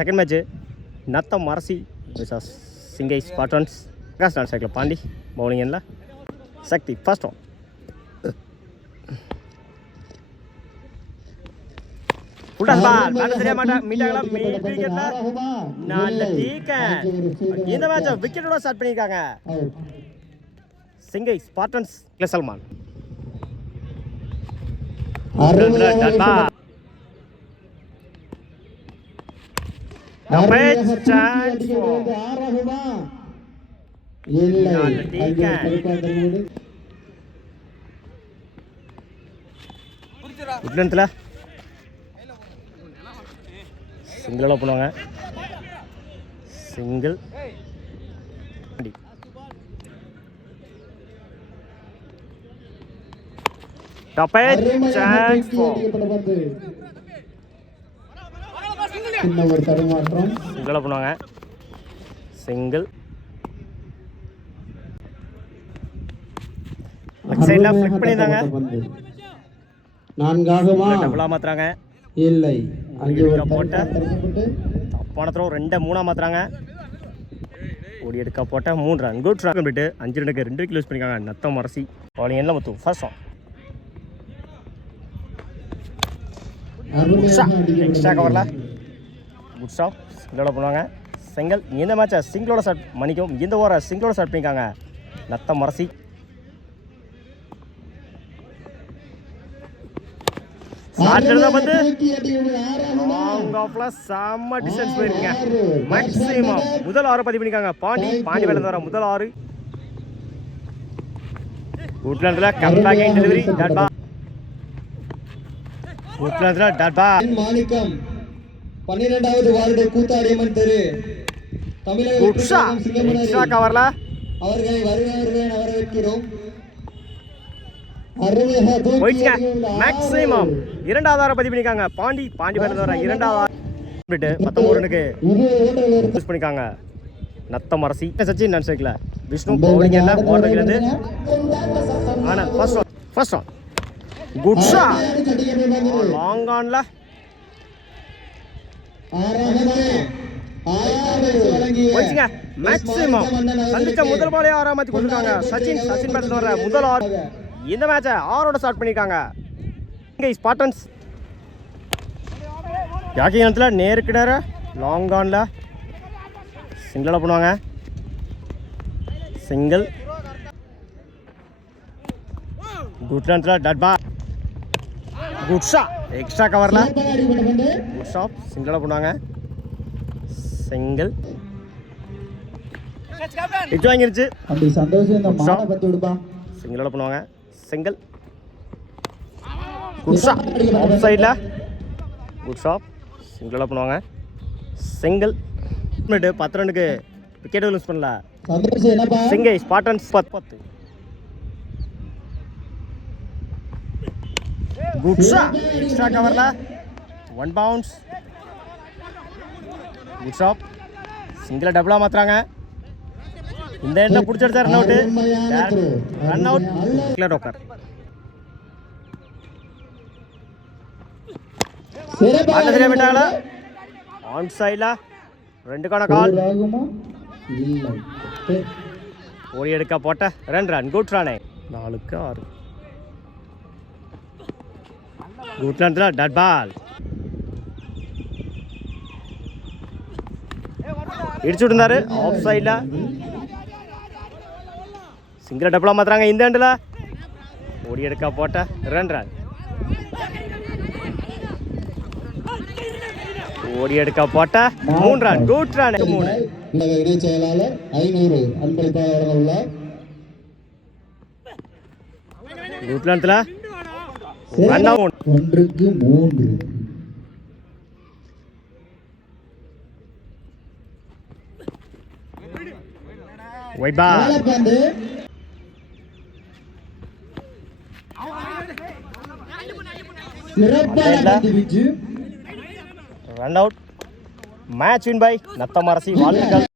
second match Natham அரசி விசாஸ் சிங்கை ஸ்பாட்டன்ஸ் ஸ்டார்ட் சைக்கிள் பாண்டி பவுலிங் எண்ணில் சக்தி ஃபர்ஸ்ட் ஒன் இந்த மேட்ச விக்கெட்டோட ஸ்டார்ட் பண்ணியிருக்காங்க சிங்கை ஸ்பாட்டன்ஸ் சல்மான் உட்லண்ட்ல சிங்கிளாக போனாங்க சிங்கிள் சிங்கிளாக போனாங்க சிங்கிள் லெஃப்ட் சைடுல ஃபிளிக் பண்ணிட்டாங்க டபுளா மாத்துறாங்க இல்லை போட்ட தப்பான த்ரோ 2-3 மாத்துறாங்க ஓடி எடுக்க போட்ட 3 ரன் குட் ரன் கம்ப்ளீட் 5 ரன்னுக்கு 2 விக்கெட் லூஸ் பண்ணிருக்காங்க நத்தம் அரசி பவுலிங் எல்லாம் மொத்தம் ஃபர்ஸ்ட் ஆன் எக்ஸ்ட்ரா கவர்ல குட் ஸ்டாப் சிங்கிளோட பண்ணுவாங்க சிங்கிள் இந்த மேட்சை சிங்கிளோட ஸ்டார்ட் மணிக்கும் இந்த ஓவரை சிங்கிளோட ஸ்டார்ட் பண்ணிருக்காங்க நத்தம் அரசி முதல் 6 பதிவு பண்ணிருக்காங்க பாண்டி வேலை வர முதல் 6 உட்லண்ட்ல கம்பேக் டெலிவரி டாட் உட்லண்ட்ல டாட் மாணிக்கம் 12வது வார்டு கூத்தாடியம்மன் தெரு தமிழக எக்ஸ்ட்ரா கவர்ல அவர்களை வருகிறவர்களை வரவேற்கிறோம் மேக்ஸிமம் 2வது பதிவு பண்ணிருக்காங்க பாண்டி வேலை வர 2வது 19 ரனுக்கு யூஸ் பண்ணிருக்காங்க நத்தம் அரசி சச்சின் நான் சைக்கிள் விஷ்ணு பவுலிங் எல்லாம் போர்வையிலிருந்து ஆனா first on good shot long ஆன்ல போயிடுச்சுங்க மேக்ஸிமம் சந்திச்ச முதல் பாலே 6 மாத்தி கொடுத்துருக்காங்க சச்சின் பேட்ல வர முதல் 6 இந்த மேட்சை 6ஓட ஸ்டார்ட் பண்ணிருக்காங்க இங்கே ஸ்பாட்டன்ஸ் யாக்கி நேரத்தில் நேருக்கிடார லாங் ஆன்ல சிங்கிளாக பண்ணுவாங்க சிங்கிள் குட் ரன்ஸில் டட் பா குட் ஷாட் எக்ஸ்ட்ரா கவரில் குட் ஷாட் சிங்கிளாக பண்ணுவாங்க சிங்கிள் ஹிட் வாங்கிருச்சு சிங்கிளாக பண்ணுவாங்க சிங்கிள் குட் ஷாட் ஆஃப் சைடில் குட் ஷாட் சிங்கிளாக பண்ணுவாங்க சிங்கிள் 10 ரனுக்கு விக்கெட் லூஸ் பண்ணல சிங்கை ஸ்பாட்டன்ஸ் 10 குட் ஷாட் எக்ஸ்ட்ரா கவர்ல 1 பவுன்ஸ் குட் ஷாட் சிங்கிளை டபுளா மாத்துறாங்க இந்த எண்ணை பிடிச்செடுத்தா ரன் அவுட் கிளியர் ஓக்கர் விட்டாங்களா ஆன் சைட்ல 2 கால் ஓடி எடுக்க போட்ட 2 ரன் குட் ரன் 4-6 குட் ரன்ல டட் பால் இடிச்சு விட்டுருந்தாரு ஆஃப் சைட்ல சிங்கிள் டபுளா மாத்துறாங்க இந்த எண்டில் ஓடி எடுக்க போட்ட 2 ரன் ஓடி எடுக்க போட்ட 3 ரன் குட் ரன் 3 இணை செயலாளர் 500 அன்பளிப்பாளர்கள் உள்ளார் குட் ரன்ல run out 1-3 white ball run out match win by Natham அரசி வாழ்த்துக்கள்